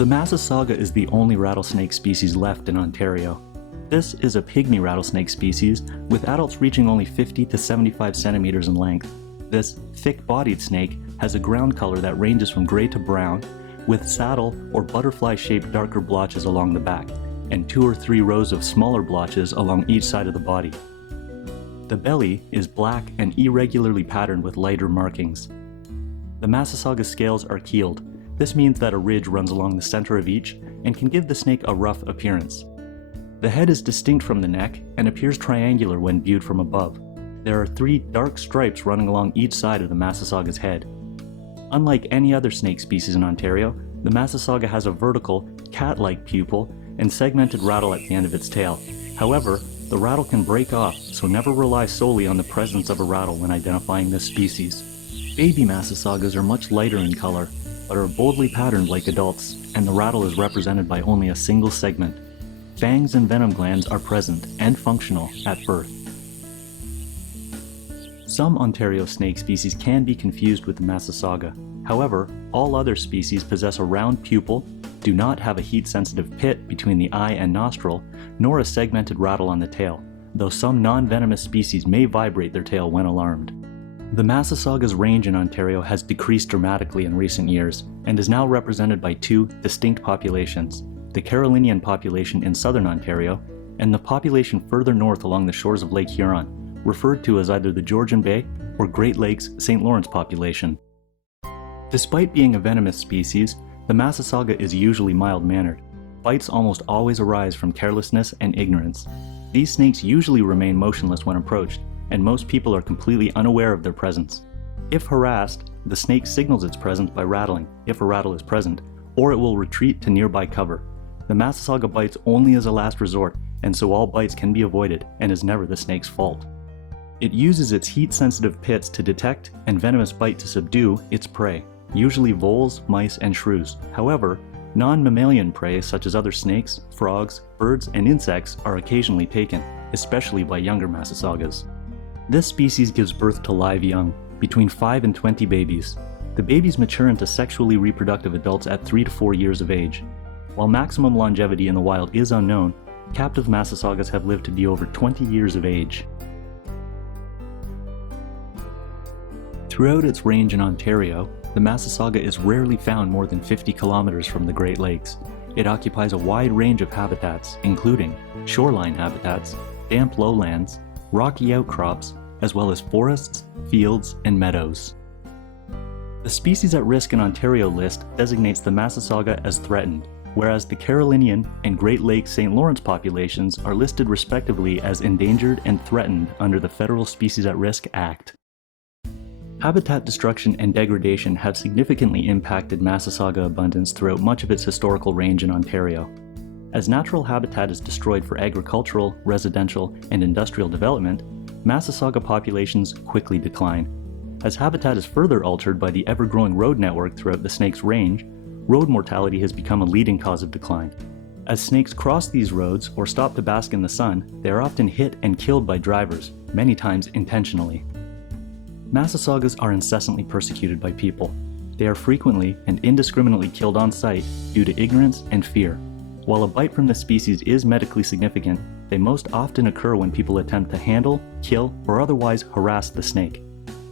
The Massasauga is the only rattlesnake species left in Ontario. This is a pygmy rattlesnake species, with adults reaching only 50 to 75 centimeters in length. This thick-bodied snake has a ground color that ranges from gray to brown, with saddle or butterfly-shaped darker blotches along the back, and 2 or 3 rows of smaller blotches along each side of the body. The belly is black and irregularly patterned with lighter markings. The Massasauga scales are keeled. This means that a ridge runs along the center of each and can give the snake a rough appearance. The head is distinct from the neck and appears triangular when viewed from above. There are 3 dark stripes running along each side of the Massasauga's head. Unlike any other snake species in Ontario, the Massasauga has a vertical, cat-like pupil and segmented rattle at the end of its tail. However, the rattle can break off, so never rely solely on the presence of a rattle when identifying this species. Baby Massasaugas are much lighter in color, but are boldly patterned like adults, and the rattle is represented by only a single segment. Fangs and venom glands are present and functional at birth. Some Ontario snake species can be confused with the Massasauga. However, all other species possess a round pupil, do not have a heat-sensitive pit between the eye and nostril, nor a segmented rattle on the tail, though some non-venomous species may vibrate their tail when alarmed. The Massasauga's range in Ontario has decreased dramatically in recent years, and is now represented by 2 distinct populations: the Carolinian population in southern Ontario, and the population further north along the shores of Lake Huron, referred to as either the Georgian Bay or Great Lakes St. Lawrence population. Despite being a venomous species, the Massasauga is usually mild-mannered. Bites almost always arise from carelessness and ignorance. These snakes usually remain motionless when approached, and most people are completely unaware of their presence. If harassed, the snake signals its presence by rattling, if a rattle is present, or it will retreat to nearby cover. The Massasauga bites only as a last resort, and so all bites can be avoided and is never the snake's fault. It uses its heat-sensitive pits to detect and venomous bite to subdue its prey, usually voles, mice, and shrews. However, non-mammalian prey such as other snakes, frogs, birds, and insects are occasionally taken, especially by younger Massasaugas. This species gives birth to live young, between 5 and 20 babies. The babies mature into sexually reproductive adults at 3 to 4 years of age. While maximum longevity in the wild is unknown, captive Massasaugas have lived to be over 20 years of age. Throughout its range in Ontario, the Massasauga is rarely found more than 50 kilometers from the Great Lakes. It occupies a wide range of habitats, including shoreline habitats, damp lowlands, rocky outcrops, as well as forests, fields, and meadows. The species at risk in Ontario list designates the Massasauga as threatened, whereas the Carolinian and Great Lakes St. Lawrence populations are listed respectively as endangered and threatened under the Federal Species at Risk Act. Habitat destruction and degradation have significantly impacted Massasauga abundance throughout much of its historical range in Ontario. As natural habitat is destroyed for agricultural, residential, and industrial development, Massasauga populations quickly decline. As habitat is further altered by the ever-growing road network throughout the snake's range, road mortality has become a leading cause of decline. As snakes cross these roads or stop to bask in the sun, they are often hit and killed by drivers, many times intentionally. Massasaugas are incessantly persecuted by people. They are frequently and indiscriminately killed on sight due to ignorance and fear. While a bite from this species is medically significant, they most often occur when people attempt to handle, kill, or otherwise harass the snake.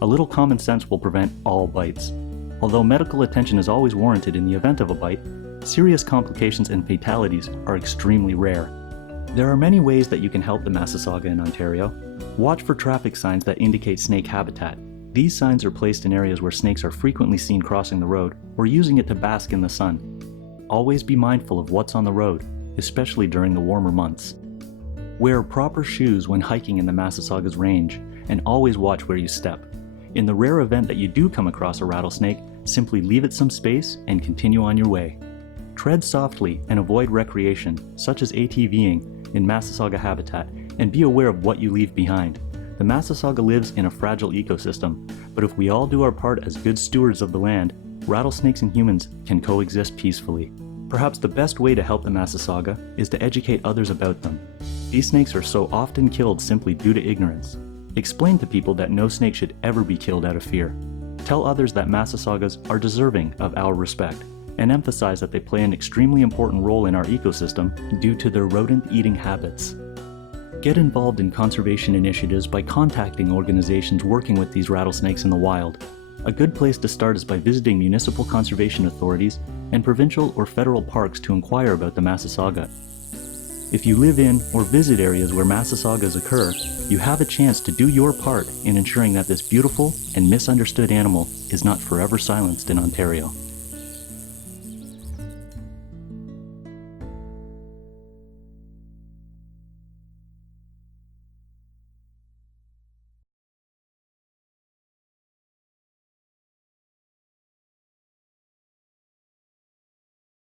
A little common sense will prevent all bites. Although medical attention is always warranted in the event of a bite, serious complications and fatalities are extremely rare. There are many ways that you can help the Massasauga in Ontario. Watch for traffic signs that indicate snake habitat. These signs are placed in areas where snakes are frequently seen crossing the road or using it to bask in the sun. Always be mindful of what's on the road, especially during the warmer months. Wear proper shoes when hiking in the Massasauga's range, and always watch where you step. In the rare event that you do come across a rattlesnake, simply leave it some space and continue on your way. Tread softly and avoid recreation, such as ATVing, in Massasauga habitat, and be aware of what you leave behind. The Massasauga lives in a fragile ecosystem, but if we all do our part as good stewards of the land, rattlesnakes and humans can coexist peacefully. Perhaps the best way to help the Massasauga is to educate others about them. These snakes are so often killed simply due to ignorance. Explain to people that no snake should ever be killed out of fear. Tell others that Massasaugas are deserving of our respect, and emphasize that they play an extremely important role in our ecosystem due to their rodent-eating habits. Get involved in conservation initiatives by contacting organizations working with these rattlesnakes in the wild. A good place to start is by visiting municipal conservation authorities and provincial or federal parks to inquire about the Massasauga. If you live in or visit areas where Massasaugas occur, you have a chance to do your part in ensuring that this beautiful and misunderstood animal is not forever silenced in Ontario.